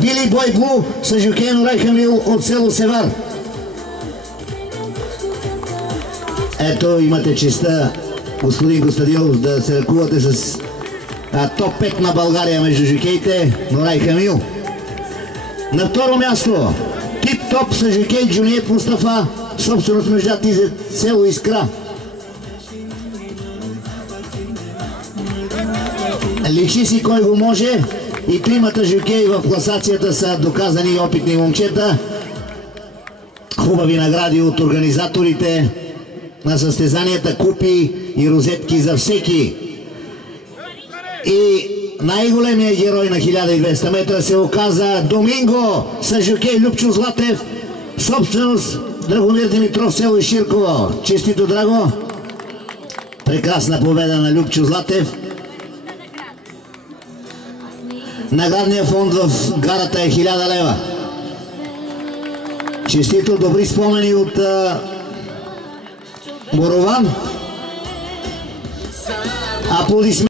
Били Бойбу с жокей Нурай Хамил от село Севар. Ето, имате честа, господин Костадинов, да се ръкувате с топ 5 на България между жокеите Нурай Хамил. На второ място, тип-топ с жокей Джуниет Мустафа, собственост междати за село Искра. Личи си кой го може и тримата жокеи в класацията са доказани опитни момчета. Хубави награди от организаторите на състезанията, купи и розетки за всеки. И най-големият герой на 1200 метра се оказа Доминго с жокей Любчо Златев, собственост Драгомир Димитров, село Иширково. Честито, Драго! Прекрасна победа на Любчо Златев. Наградният фонд в гарата е 1000 лева. Честито, добри спомени от Борован. Аплодисменти.